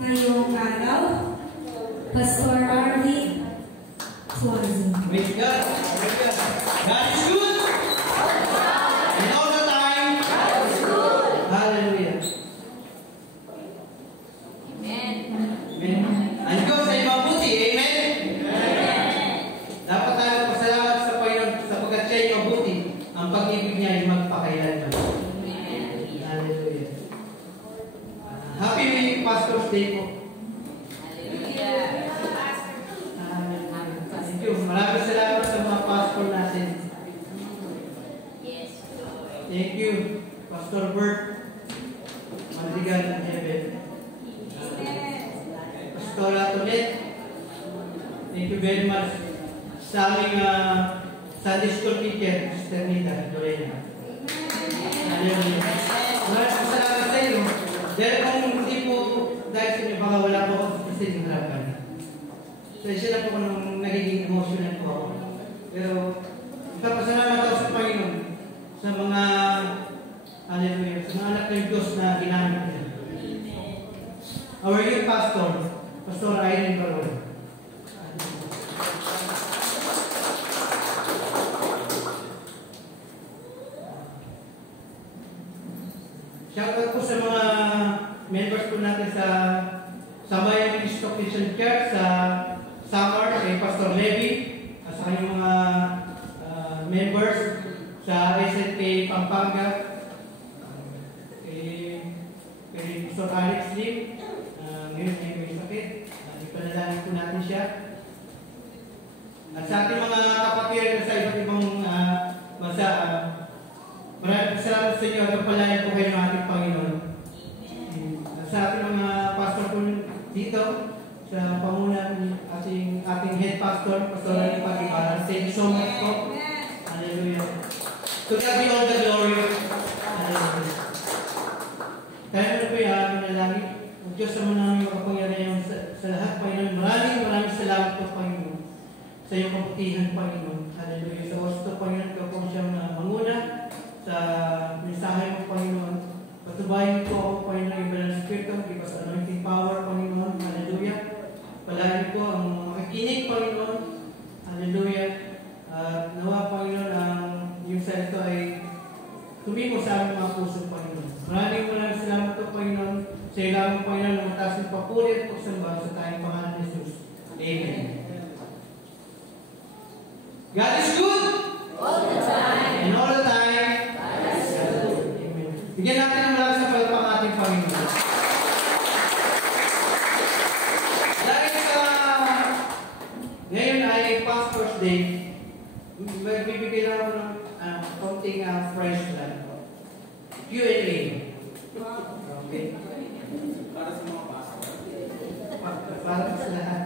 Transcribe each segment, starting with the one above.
ngayong araw, Pastor Arvin Suarez. Praise God. Praise God. God is good. And all the time. God is good. Hallelujah. Amen. Amen. Ang Diyos ay mabuti. Amen. Amen. Dapat tayo pasalamat sa Panginoon sapagkat siya ay mabuti. Ang pag-ibig niya ay magpakailanman. Amen. Hallelujah. Happy Pastor's Day po. Hallelujah. Thank you. Maraming salamat sa mga pastor natin. Yes, Lord. Thank you, Pastor Bert. Maligan ng heaven. Pastor Atonet. Thank you very much. Sa aming Sunday School teacher, Sister Nita Lorena. Hallelujah. Maraming salamat sa inyo. Dahil kung hindi po dahil sa inyo, baka wala po ako sa inyong harapan. Siya na po nung nagiging emotional po ako. Pero, ipapasalamat ako sa Panginoon sa mga, hallelujah, sa mga anak ng Diyos na ginamit niya. Our youth pastor, Pastor Irene Baron. Shoutout po sa mga members po natin sa Sambayan Cristo Christian Church sa Samar, kay Pastor Levi, at sa kanyang mga members sa SNK Pampanga, kay Pastor Alex Lim, ngayon ay may sakit, ipanalangin po natin siya. At sa ating mga kapatiran sa iba't ibang bansa, maraming salamat sa inyo at pagpalain po kayo ng ating Panginoon. At sa ating mga pastor po dito, sa panguna ating head pastor, Pastor Rani Pag-Ibaran. Thank you so much po. Hallelujah. To God be all the glory. Hallelujah. Kaya mo po yung manalangin. Ang Diyos naman namin makapangyarihan sa lahat, Panginoon. Maraming salamat po, Panginoon. Sa iyong kabutihan, Panginoon. Hallelujah. Sa wasto, Panginoon, ka po siyang manguna sa mensahe mo, Panginoon. Patubayin po ako, Panginoon, yung iba ng Espiritu, because anointing power, Panginoon. Hallelujah. Palahin ko ang makikinig, Panginoon. Hallelujah. Nawa, Panginoon, ang yung salito ay tumimo sa aming mga puso, Panginoon. Maraming salamat po, Panginoon. Sa ilang, Panginoon, na mataas ng papuri at pagsamba sa tayong pangalan ni Jesus. Amen. God is good. All the time. And all the time. God is good. Amen. Bigyan natin ng maraming sa palapang ating Panginoon. Dahil sa ngayon ay Pastor's Day, magbibigay lang ako ng konting fresh lang. Q&A. Okay. Para sa mga pastor. Para sa lahat.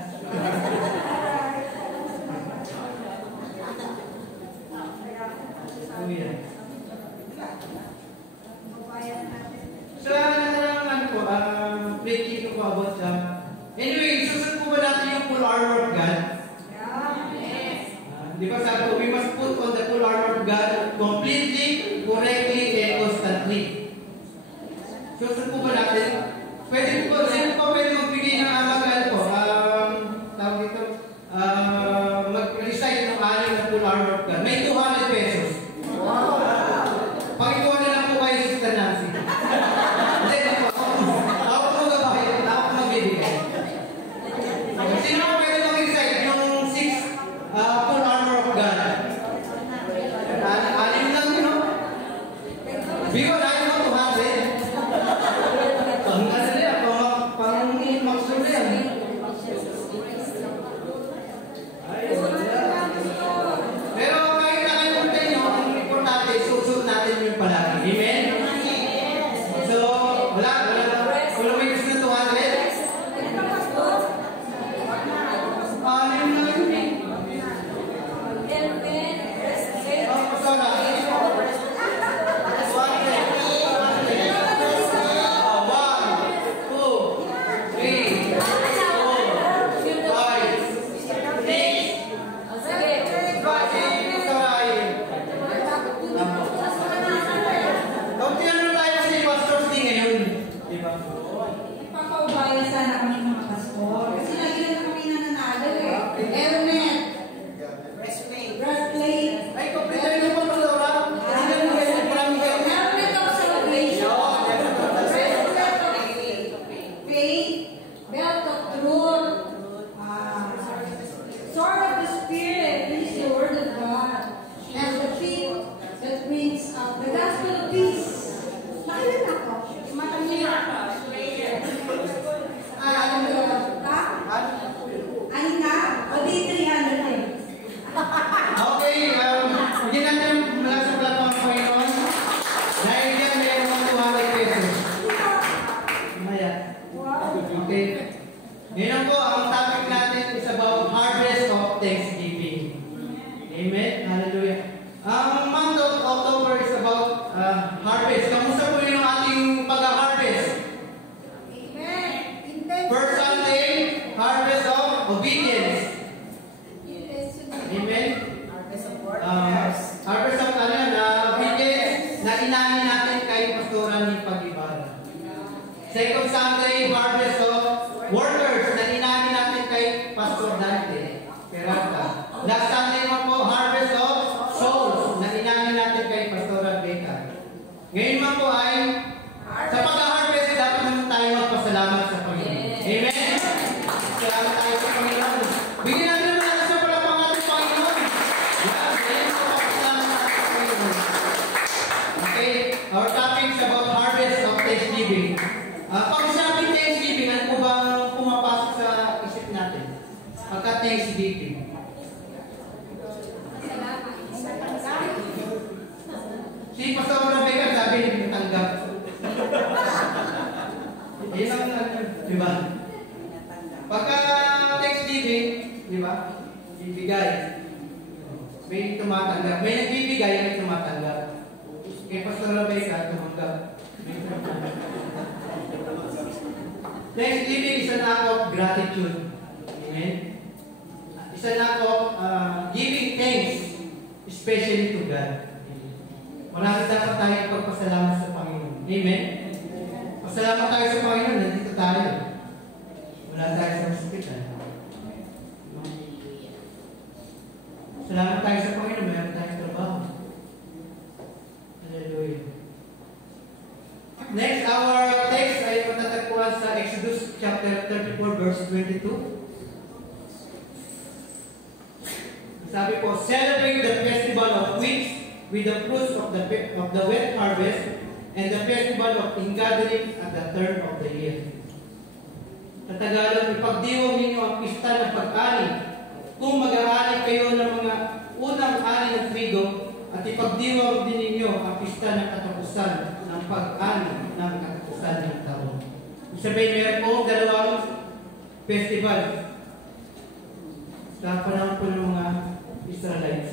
So, naman po, preaching ko about sa... Anyway, susunod po ba natin yung full armor of God? Yes. Di ba sabi ko, we must put on the full armor of God completely, correctly, and constantly. Susunod po ba natin? Pwede po, sino po pwede magbigay ng amagan po? Tawag dito, mag-recite ng anim na full armor of God. May 200 pesos. Wow. Pakikuha na lang po kayo, Sister Nancy. Hindi, ako po magbabayad. Ako po magbibigay. Sino po pwede mag-recite yung 6 full armor of God? Anim lang yun, no? Bigo, dahil mo 200. Ang ano nila, pang-maksuli yan. Pero kahit nakalimutan nyo, ang importante, susunod natin yung palagi. Amen? So, wala may gusto na 200? Anim na yun eh. Oh, pasara. 200. harvest. Kamusta po yung ating pag-harvest? Amen. First Sunday, harvest of obedience. Amen. Harvest of workers. Harvest of obedience na inanin natin kay Pastora ni Pag-ibara. Second Sunday, harvest of workers na inanin natin kay Pastor Dante Peralta. Last Sunday naman po, harvest of souls na inanin natin kay Pastora Becca. Ngayon naman po ay sa pag-harvest, dapat naman tayo magpasalamat sa Panginoon. Amen? Salamat tayo sa Panginoon. Bigyan natin naman natin sa palapang ating Panginoon. Yeah, ngayon po magpasalamat natin sa Panginoon. Okay, our topic is about harvest of Thanksgiving. Pag sabing Thanksgiving, ano po bang pumapasok sa isip natin? Pagka-Thanksgiving. Si Pastor Rebecca sabi, nagtanggap. Yan ang, di ba? Pagka Thanksgiving, di ba? Bibigay. May tumatanggap. May nagbibigay, may tumatanggap. Kay Pastor Rebecca, tumanggap. Thanksgiving is an act of gratitude. Amen? It's an act of giving thanks, especially to God. Marami dapat tayo pagpasalamat sa Panginoon. Amen? Pasalamat tayo sa Panginoon, nandito tayo. Wala tayo sa hospital. Salamat tayo sa Panginoon, mayroon tayong trabaho. Hallelujah. Next, our text ay matatagpuan sa Exodus chapter 34 verse 22. Sabi po, celebrate the festival of weeks with the fruits of the wet harvest and the festival of ingathering at the turn of the year. Sa Tagalog, ipagdiwang ninyo ang pista ng pag-ani kung mag-aani kayo ng mga unang ani ng trigo at ipagdiwang din ninyo ang pista ng katapusan ng pag-ani ng katapusan ng taon. Sabihin, meron po dalawang festival sa panahon po ng mga Israelites.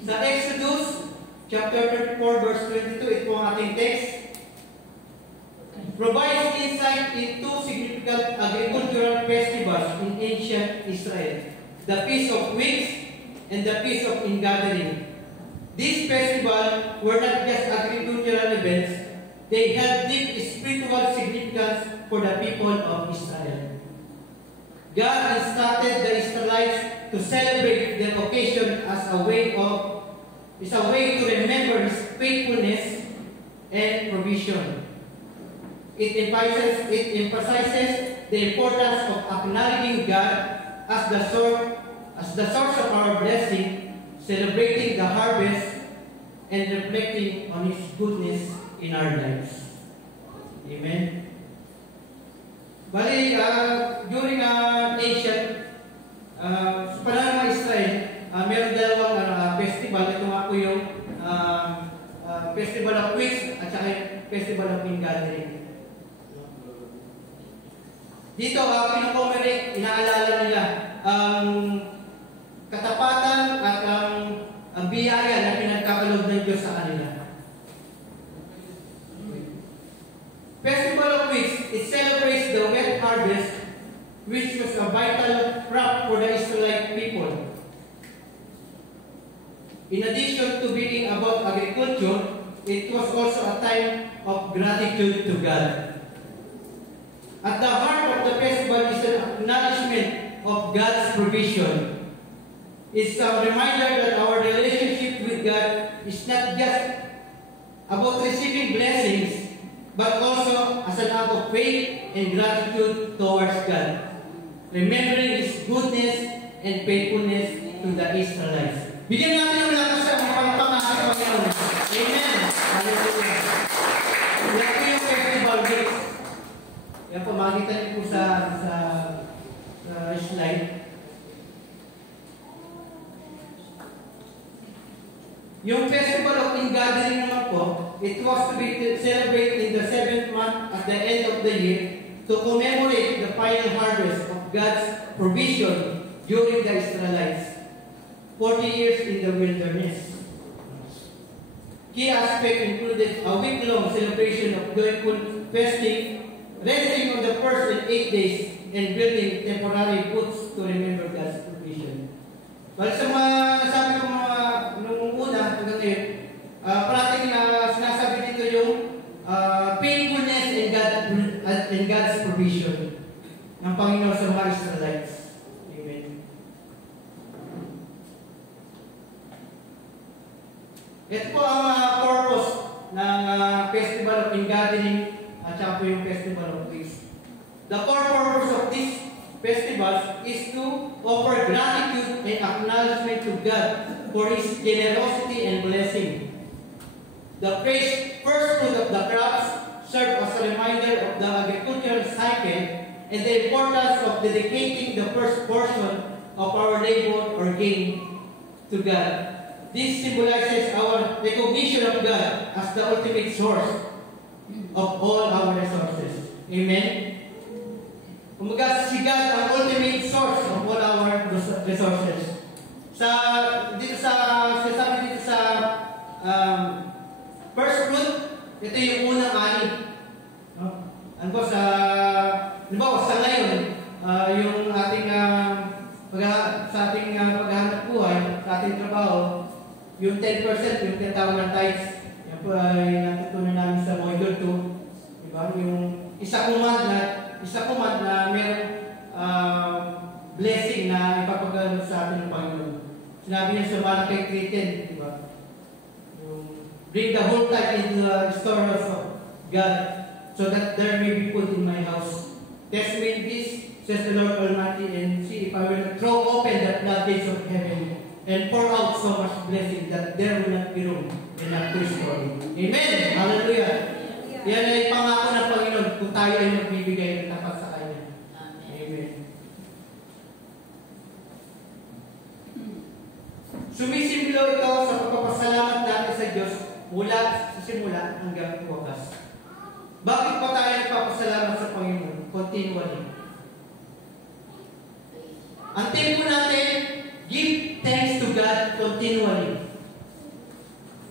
Sa Exodus chapter 34 verse 22, ito ang ating text. Provides insight into significant agricultural festivals in ancient Israel. The Feast of Weeks and the Feast of Ingathering. These festivals were not just agricultural events, they had deep spiritual significance for the people of Israel. God instructed the Israelites to celebrate the occasion as a way to remember His faithfulness and provision. It emphasizes the importance of acknowledging God as the source of our blessing, celebrating the harvest, and reflecting on His goodness in our lives. Amen. Bali, during ancient, sa panahon ng Israel, meron dalawang festival. Ito nga po yung Festival of Weeks at saka Festival of Ingathering. Dito, pinakomemorate, inaalala nila ang katapatan at ang biyaya na pinagkakaloob ng Diyos sa kanila. Festival of Weeks, it celebrates the wet harvest, which was a vital crop for the Israelite people. In addition to being about agriculture, it was also a time of gratitude to God. At the heart of the festival is an acknowledgement of God's provision. It's a reminder that our relationship with God is not just about receiving blessings, but also as an act of faith and gratitude towards God, remembering His goodness and faithfulness to the Israelites. Bigyan natin ng lakas sa pangpangalan ng Panginoon. Amen. Hallelujah. Yan po yung festival weeks. Yan po, makikita niyo po sa slide. Yung Festival of Ingathering naman po, it was to be celebrated in the 7th month at the end of the year to commemorate the final harvest of God's provision during the Israelites. 40 years in the wilderness. Key aspect included a week-long celebration of joyful feasting, resting on the first and 8 days, and building temporary booths to remember God's provision. Well, sa mga nasabi ko nung una hanggang ngayon, parating na sinasabi dito yung faithfulness and God's provision ng Panginoon sa mga Israelites. Amen. Ito po ang purpose ng Festival of Ingathering at saka po yung Festival of Feast. The core purpose of this festival is to offer gratitude and acknowledgement to God for His generosity and blessing. The first fruit of the crops serve as a reminder of the agricultural cycle and the importance of dedicating the first portion of our labor or gain to God. This symbolizes our recognition of God as the ultimate source of all our resources. Amen? Kumbaga, si God ang ultimate source of all our resources. Dito sa first fruit, ito yung unang ani. No? Ano po, sa ngayon, yung ating paghahanap buhay, sa ating trabaho, yung 10%, yung tinatawag ng tithes, yan po ay natutunan namin sa module 2. Diba? Yung isa command na mayroong blessing na ipapagano sa atin ng Panginoon. Sinabi niya sa Malachi 3:10, diba? Bring the whole tithe into the storehouse of God, so that there may be food in my house. Test me in this, says the Lord Almighty, and see if I will throw open the floodgates of heaven and pour out so much blessing that there will not be room enough to store it. Amen! Hallelujah! Yan ay pangako ng Panginoon kung tayo ay magbibigay ng tapat sa Kanya. Amen. Sumisimbolo ito sa pagpapasalamat natin sa Diyos mula sa simula hanggang wakas. Bakit pa tayo nagpapasalamat sa Panginoon? Continually. Ang tempo natin, give thanks to God continually.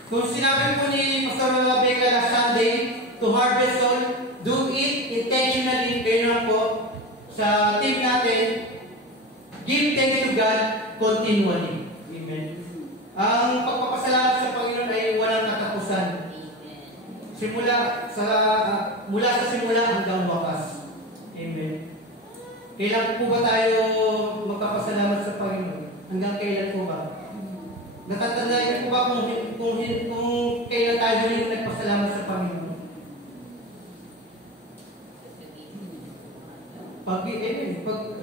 Kung sinabi po ni Pastor Becca last Sunday, to harvest all, do it intentionally. Kaya po, sa team natin, give thanks to God continually. Amen. Ang pagpapasalamat sa Panginoon ay walang katapusan. Mula sa simula hanggang wakas. Amen. Kailan po ba tayo magpapasalamat sa Panginoon? Hanggang kailan po ba? Natatandaan niyo po ba kung kailan tayo huling nagpasalamat sa Panginoon?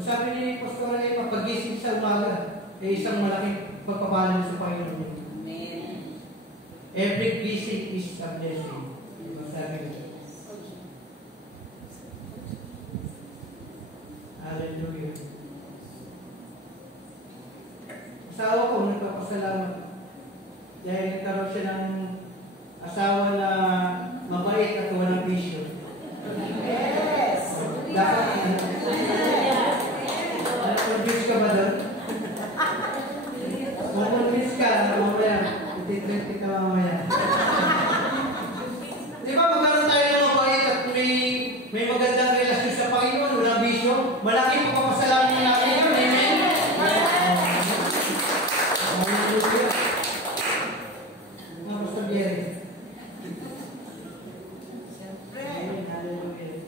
Sabi ni Pastor Alema, pag-gising sa umaga, ay isang malaking pagpapalang sa Panginoon. Amen. Every gising is a blessing. Sabi niya. Hallelujah. Asawa ko, nagpapasalamat. Dahil nagkaroon siya ng asawa na mabait at walang bisyo. Yes. Dapat, convince ka ba doon? Kung convince ka, mamaya, iti-treat kita mamaya. Di ba, magkaroon tayo ng mabait at may magandang relasyon sa Panginoon, walang bisyo, malaking pagpapasalamat natin yun. Amen? Hallelujah. Pastor Jerry. Hallelujah.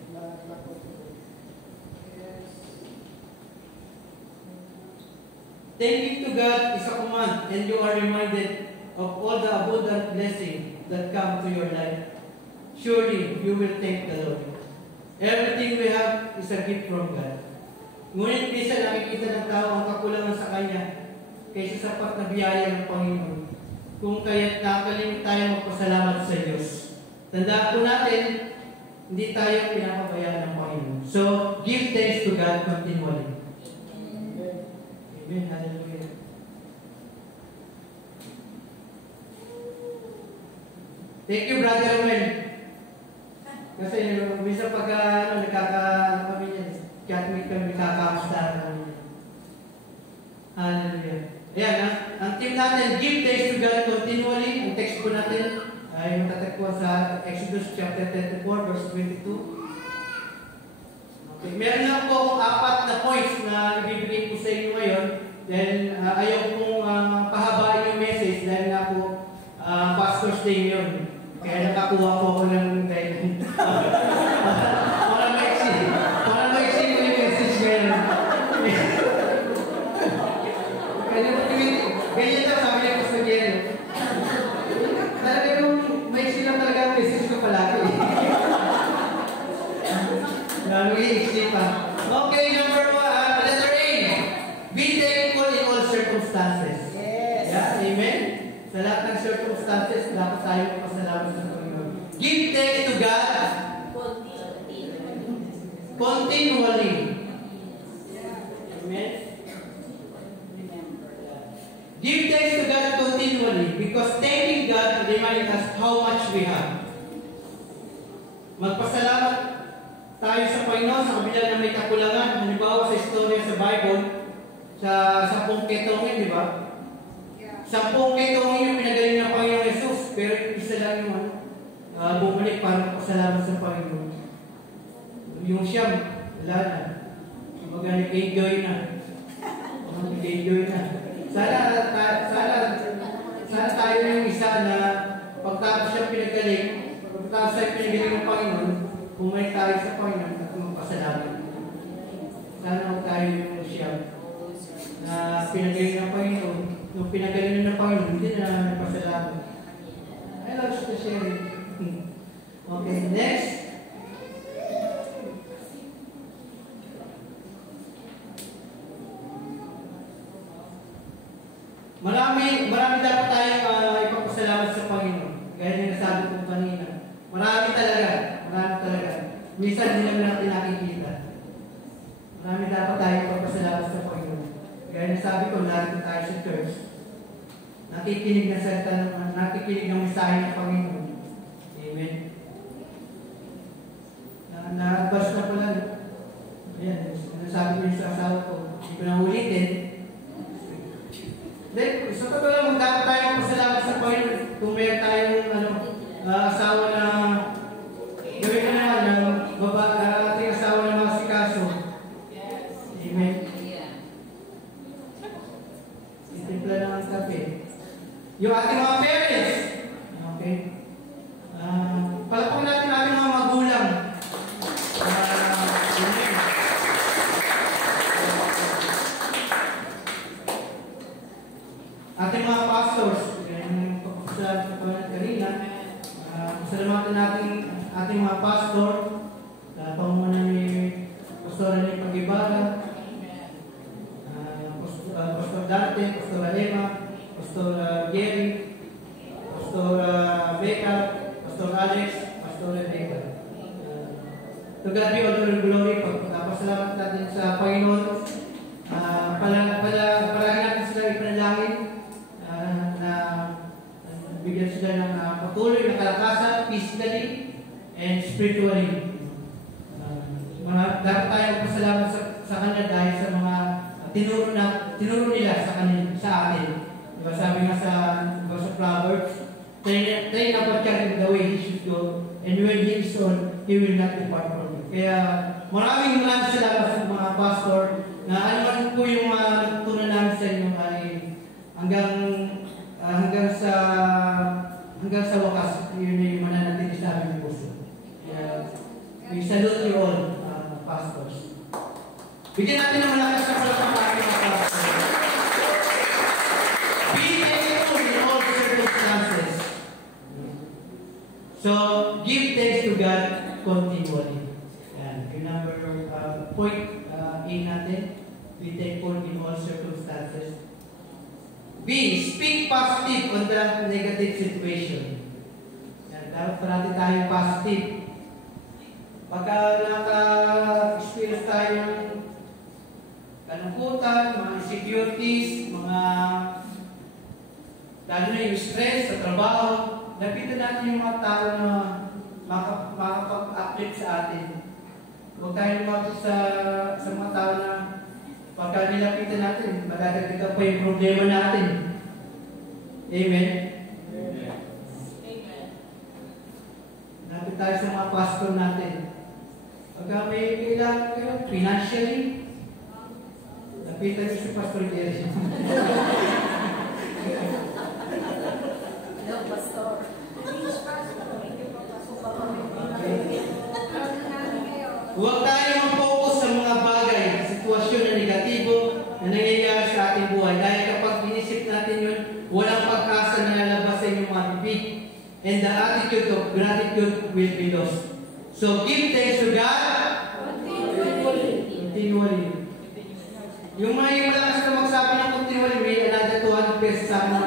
Thanking to God is a command, and you are reminded of all the abundant blessings that come to your life. Surely, you will thank the Lord. Everything we have is a gift from God. Ngunit minsan nakikita ng tao ang kakulangan sa Kanya kaysa sapat na biyaya ng Panginoon. Kung kaya't nakalimut tayo magpasalamat sa Diyos. Tandaan po natin, hindi tayo pinapabayaan ng Panginoon. So, give thanks to God continually. Amen. Hallelujah. Thank you, Brother Romel. Kasi minsan pagka kami yan, kaya kami kakamusta kami. Hallelujah. Ayan ha. ang team natin, give thanks to God continually. Ang text po natin ay matatagpuan sa Exodus chapter 34, verse 22. Okay. Meron lang po akong 4 na points na ibibigay ko sa inyo ngayon. Then, ayaw kong pahabain yung message dahil nga po Pastor's Day yun. Kaya nakakuha ko ako ng dahil. Para maiksi ko yung message ngayon. Ganyan daw sabi niya Pastor Jerry. Talaga yung maiksi lang talaga ang message ko palagi. Lalo i-iksi pa. Okay, number 1, letter A. Be thankful in all circumstances. Yes. Yeah, amen? Sa lahat ng circumstances, dapat tayo pasalamat sa Panginoon. Give thanks to God continually. Amen? Give thanks to God continually because thanking God reminds us how much we have. Magpasalamat tayo sa Panginoon sa kabila na may kakulangan. Halimbawa sa istorya sa Bible, sa 10 ketongin, di ba? 10 ketongin yung pinagaling ng Panginoon Jesus, pero isa lang yung bumalik para magpasalamat sa Panginoon. Yung siyam, wala na. Kumbaga, nag-enjoy na. Nag-enjoy na. Sana tayo yung isa na pagtapos siya pinagaling, pagtapos siya pinagaling ng Panginoon, bumalik tayo sa Panginoon at magpasalamat. Sana tayo yung siya na pinagaling ng Panginoon. Nung pinagaling ng Panginoon, hindi na nagpasalamat. I love to share it. Okay, next. Marami dapat tayong ipagpasalamat sa Panginoon. Gaya ng nasabi ko kanina. Marami talaga. Minsan hindi naman natin nakikita. Marami dapat tayong ipagpasalamat sa Panginoon. Gaya ng sabi ko, lagi tayo sa church. Nakikinig ng mensahe ng Panginoon. Amen. Basta pala. Ayan, nasabi ko yung sa asawa ko. Hindi ko na ulitin. Then, sa totoo lang, dapat tayo magpasalamat sa Panginoon kung meron tayong asawa na gawin ka naman ng ating asawa na mga sikaso. Amen. Simpla lang ang tabi. Yung ating mga parents. Okay. Palapag natin ating mga magulang. Amen. Ating mga pastors, yung pagpapasalamatan ko kanina, pasalamatan natin ating mga pastor, pangunan ni Pastor Rene Pag-Ibarra, Pastor Dante, Pastor Emma, Pastor Gary, Pastor Becca, Pastor Alex, Pastor Rebecca. To God be all the glory. Pagpapasalamat natin sa Panginoon. Palagi natin sila ipanalangin. Bigyan sila ng patuloy na kalakasan, physically and spiritually. Dapat tayo magpasalamat sa kanila dahil sa mga tinuro nila sa atin. Diba, sabi nga sa Proverbs, train up a child in the way he should go, and when he is old, he will not depart from it. Kaya maraming salamat sa mga pastor na ano man po yung tunan namin sa inyo ay hanggang sa wakas, yun yung mananatili sa aming puso. We salute you all, pastors. Bigyan natin ng malakas sa palakpakan mga pastors. Be thankful in all circumstances. So, give thanks to God continually. Yung number point A natin, be thankful in all circumstances. B, speak positive on the negative situation. Dapat parati tayong positive. Pagka naka-experience tayo ng kalungkutan, mga insecurities, lalo na yung stress sa trabaho, lapitan natin yung mga tao na makapag-uplift sa atin. Huwag tayo lumapit sa mga tao na pagka nilapitan natin, madadagdagan pa yung problema natin. Amen? Lapit tayo sa mga pastor natin. Pagka may kailangan kayo financially, lapitan niyo si Pastor Jerry. Hello, Pastor. Huwag tayo mag-focus sa mga bagay, sitwasyon na negatibo na nangyayari sa ating buhay. Dahil kapag inisip natin yun, walang pag-asa na lalabas sa inyong mga bibig. And the attitude of gratitude will be lost. So give thanks to God continually. Yung may malakas na magsabi ng continually, may another 200 pesos sa akin ng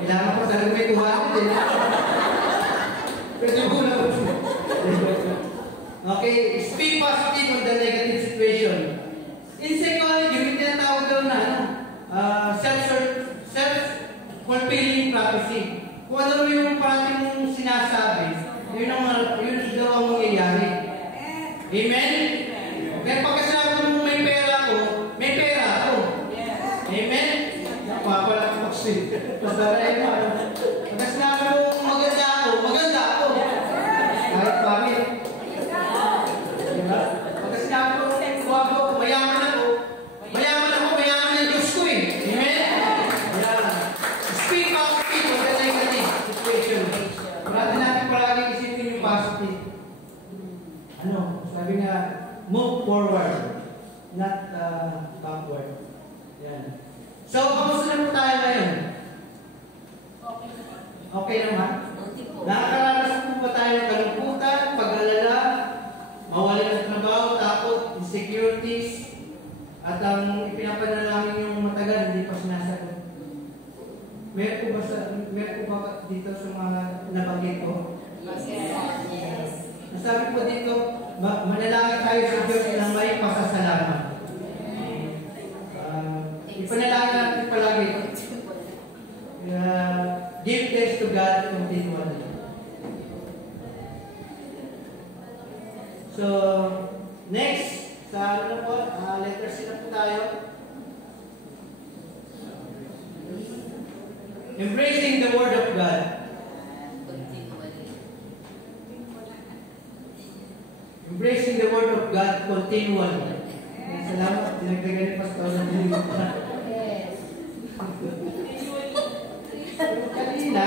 kailangan ko talaga may 200. Pwede ko na. Okay, speak positive on the negative situation. In psychology, may tinatawag daw na self-fulfilling prophecy. Kung ano yung parating mong sinasabi, yun daw ang mangyayari. Amen? Kaya pagka sinabi mo may pera ako, may pera ako. Amen? Napapala ko kasi. Pasaray mo. Pagka sinabi mo maganda ako, maganda ako. Kahit bakit. Diba? Pagka sinabi mo guwapo ako, mayaman ako, mayaman ang Diyos ko eh. Amen? Yeah. Speak positive on the negative situation. Parati natin palagi isipin yung positive. Sabi nga, move forward, not backward. Yan. So, kamusta na po tayo ngayon? Okay naman? Nakakaranas po ba tayo ng kalungkutan, pag-alala, mawala ng trabaho, takot, insecurities, at ang ipinapanalangin yung matagal, hindi pa sinasagot? Meron po ba dito sa mga nabanggit ko? Yes. Nasabi po dito, manalangin tayo sa Diyos ng may pasasalamat. Ipanalangin natin palagi. Give thanks to God continually. So, next, sa ano po, letter C na po tayo. Embracing the Word of God. Embracing the Word of God continually. Salamat, dinagdagan ni Pastor ng lilig pa. Kanina,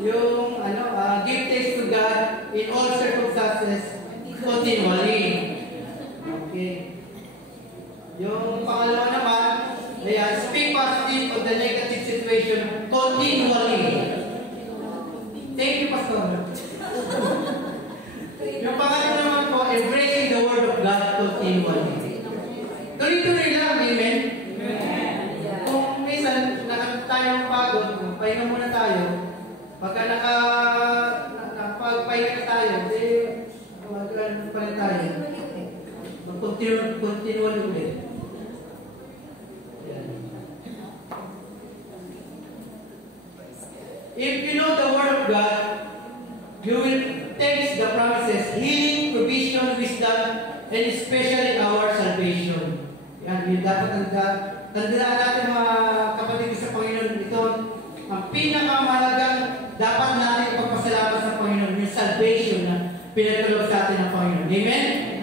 yung give thanks to God in all circumstances continually. Okay. Yung pangalawa naman, speak positive of the negative situation continually. Thank you, Pastor. Yung pangalan naman po, embracing the Word of God continually. Tuloy-tuloy lang, amen? Kung minsan, tayong pagod, pahinga muna tayo. Pagka nakapagpahinga na tayo, magkaroon pa rin tayo. Continually ulit. If you know the Word of God, you will taste the promises, healing, provision, wisdom, and especially our salvation. Yan, yung dapat tandaan natin mga kapatid sa Panginoon. Ito, ang pinakamahalagang dapat natin ipagpasalamat sa Panginoon, yung salvation na pinatulog sa atin ng Panginoon. Amen?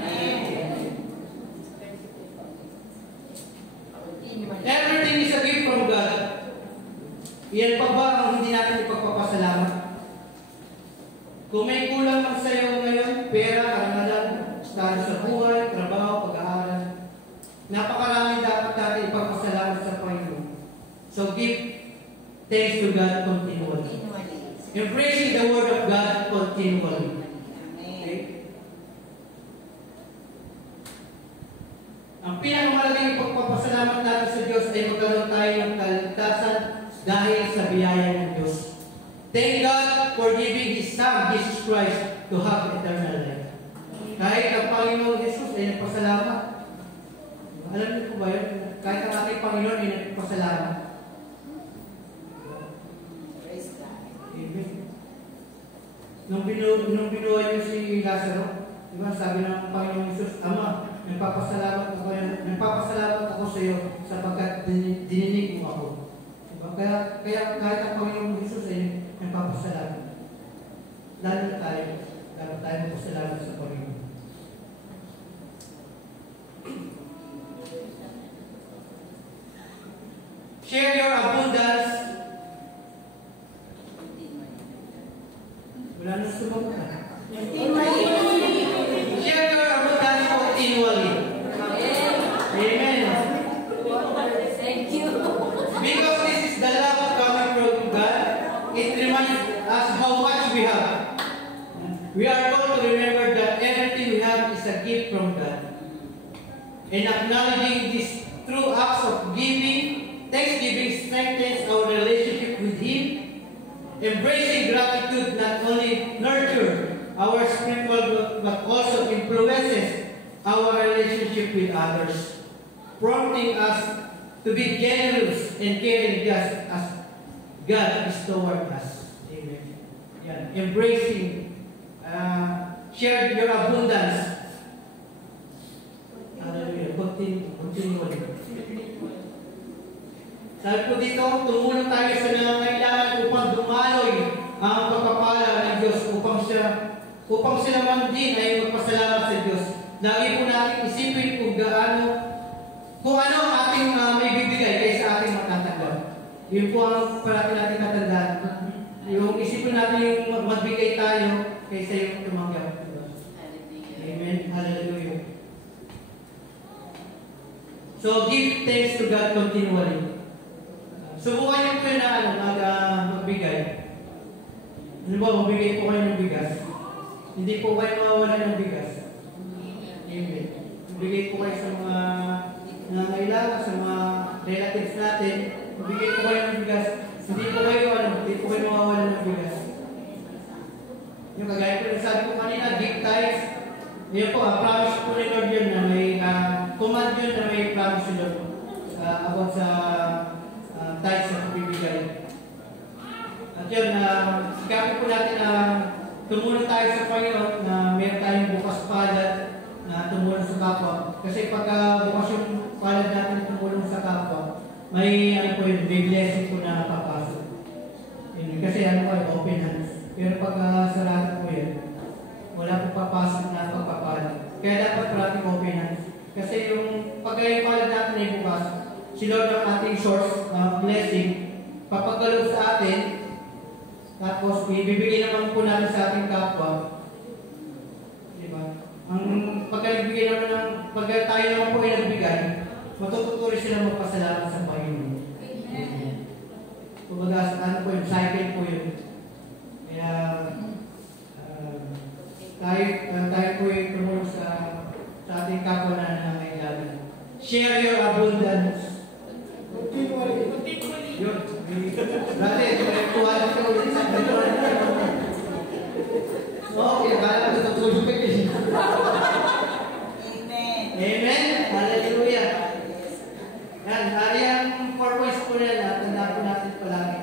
Everything is a gift from God. Iyan pa ba ang hindi natin ipagpapasalamat? Kung may kulang man sa iyo ngayon, pera, karangalan, estado sa buhay, trabaho, pag-aaral, napakaraming dapat natin ipagpasalamat sa Panginoon. So give thanks to God continually. Embracing the Word of God continually. Okay? Ang pinakamalaking pagpapasalamat natin sa Diyos ay magkaroon tayo ng kaligtasan dahil sa biyaya ng Diyos. Thank God for giving His Son, Jesus Christ, to have eternal life. Kahit ang Panginoon Jesus ay nagpasalamat. Alam niyo po ba yun? Kahit ang ating Panginoon ay nagpasalamat. Amen. Nung binuhay niyo si Lazaro, diba, sabi ng Panginoon Jesus, Ama, Nagpapasalamat ako sa iyo sapagkat dininig mo ako. Diba? Kaya kahit ang Panginoong Jesus ay nagpapasalamat. Lalo tayo magpasalamat sa Panginoon. Share your abundance. Wala na sumagot na. Share your abundance continually. Amen. Thank you. Because this is the love coming from God, it reminds us how much we have. We are told to remember that everything we have is a gift from God. And acknowledging these true acts of thanksgiving strengthens our relationship with Him. Embracing gratitude not only nurtures our spiritual growth but also influences our relationship with others, prompting us to be generous and caring just as God is toward us. Amen. Yan. Embracing, share your abundance. Hallelujah. Continually. Sabi po dito, tumulong tayo sa nangangailangan upang dumaloy ang pagpapala ng Diyos upang sila man din ay magpasalamat sa Diyos. Lagi po natin isipin kung ano ang ating may bibigay kaysa ating matatanggap. Yun po ang parati natin tatandaan. Yung isipin natin yung magbigay tayo kaysa yung tumanggap. Amen. Hallelujah. So, give thanks to God continually. Subukan niyo po na magbigay. Ano ba, magbigay po kayo ng bigas? Hindi po kayo mawawalan ng bigas. Amen. Magbigay po kayo sa mga nangangailangan, sa mga relatives natin. Magbigay po kayo ng bigas. Hindi po kayo mawawalan ng bigas. Yung kagaya po yung sabi ko kanina, give tithes. Yan po, promise po ni Lord yun na may command yun na may promise yun about sa tithes na bibigay. At yun, sikapin po natin na tumulong tayo sa Panginoon na meron tayong bukas palad na tumulong sa kapwa. Kasi pagka bukas yung palad natin tumulong sa kapwa, may may blessing po na papasok. Kasi open hands. Pero pag sarado po yan, wala po papasok na pagpapalad. Kaya dapat parating open hands. Kasi yung pagka yung palad natin ay bukas, si Lord ang ating source of blessing, papagalob sa atin, tapos ibibigay naman po natin sa ating kapwa. Diba? Ang pagkalibigay naman pagka tayo naman po ay nagbigay, matututuloy sila magpasalamat sa Panginoon. Amen. Kumbaga, po yung cycle po yun. Kaya, tayo po yung tumulong sa ating kapwa na nangangailangan. Share your abundance. Continually. Yun. Dati, kuha ko ulit sa okay, kala ko tutulog ka din. Amen. Amen. Hallelujah. Yan, yung 4 points po nila, tanda po natin palagi.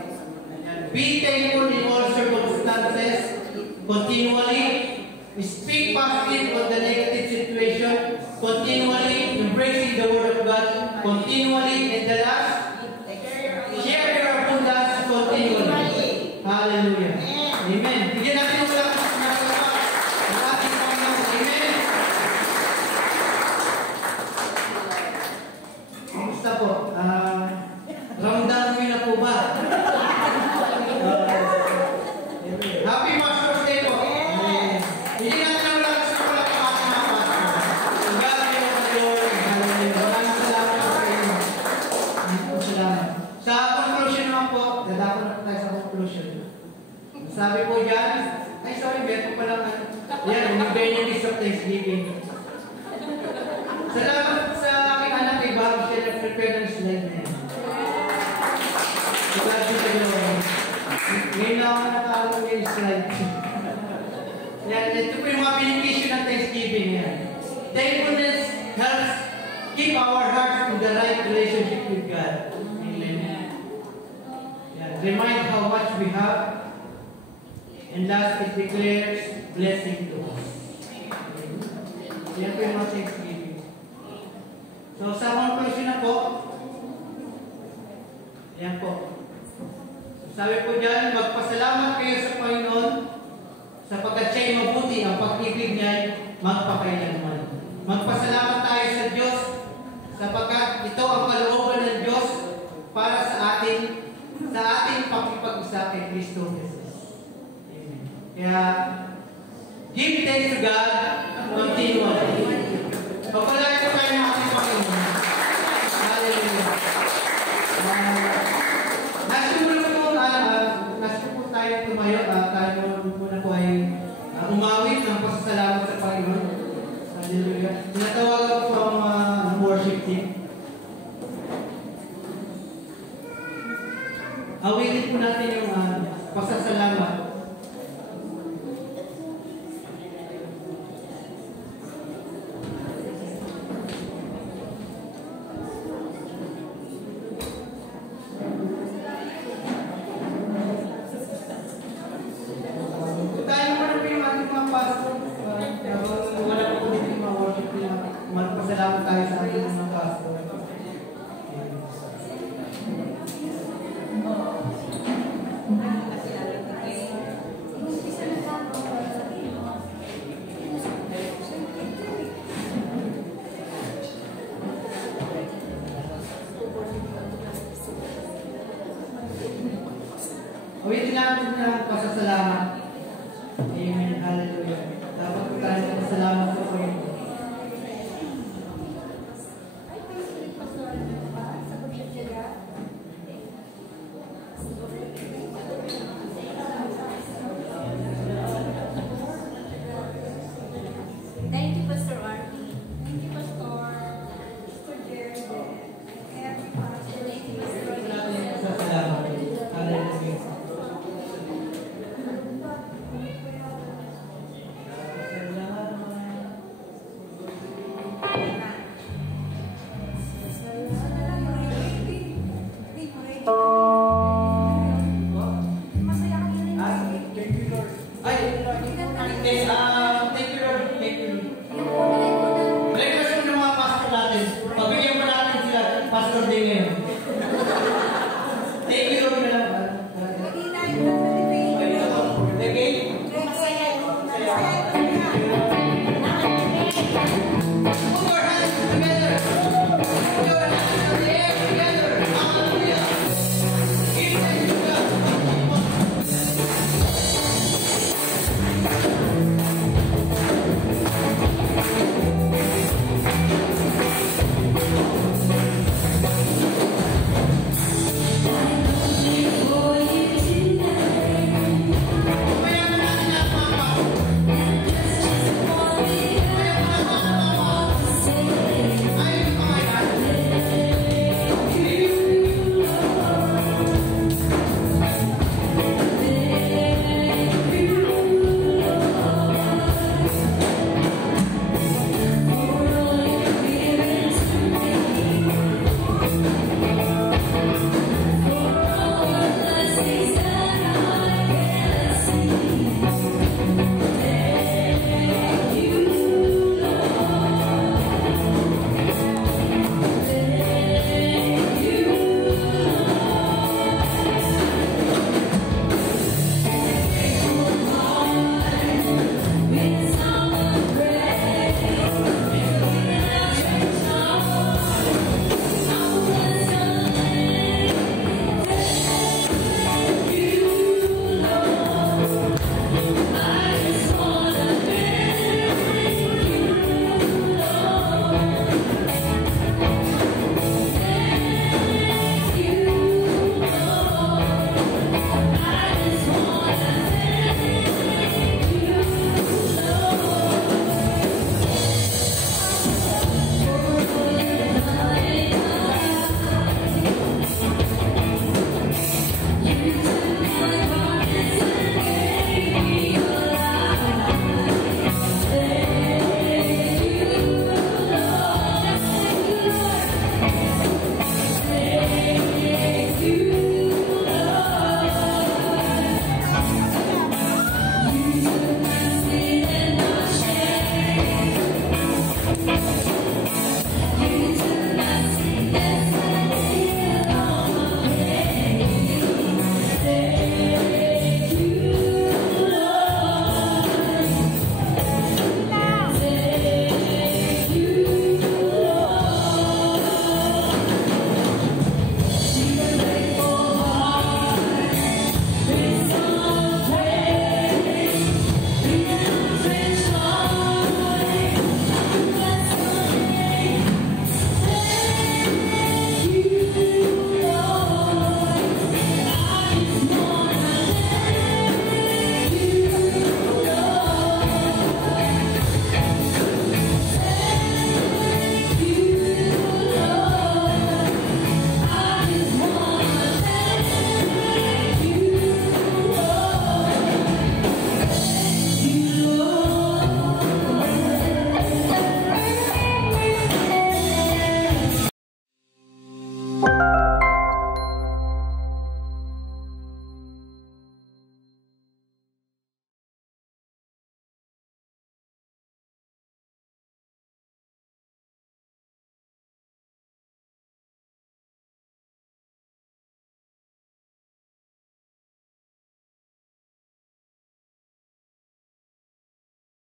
Be thankful in all circumstances, continually. Speak positive on the negative situation, continually. Embracing the Word of God, continually. And the last, share your abundance continually. Hallelujah. Amen. Bigyan natin yung lakas ng ating Panginoon. Amen. Kamusta po? Ramdam nyo na po ba? Happy Master's Day po. Hindi natin ang lakas ng palakpakan mga pastor. Ang gagawin mo sa Lord. Maraming salamat sa inyo. Salamat. Sa conclusion naman po, dadako na po tayo sa conclusion. Sabi po dyan, ay sorry, beto pa lang. Yan, yung benefits of Thanksgiving. Salamat sa aking anak kay Bob, siya nag-prepare ng slide na yan. Salamat sa Lord. Ngayon na ako nakakawag yung slide. Yan, ito po yung mga beneficio ng Thanksgiving yan. Thankfulness helps keep our hearts in the right relationship with God. Amen. Yan, remind how much we have. And last, it declares blessing to us. Yan po yung mga Thanksgiving. So sa conclusion na po, yan po. Sabi po dyan, magpasalamat kayo sa Panginoon sapagkat siya'y mabuti, ang pag-ibig niya'y magpakailanman. Magpasalamat tayo sa Diyos sapagkat ito ang kalooban ng Diyos para sa ating pakipag-isa kay Kristo Jesus. Amen. Kaya, give thanks to God continually. Pagpalain po tayo ng ating Panginoon. Hallelujah. Nasa po tayo tumayo. Tayo muna po ay umawit ng pasasalamat sa Panginoon. Hallelujah. Tinatawagan po ang worship team. Awitin po natin yung pasasalamat. Magpasalamat tayo sa ating mga pastor. Awitin natin ng pasasalamat.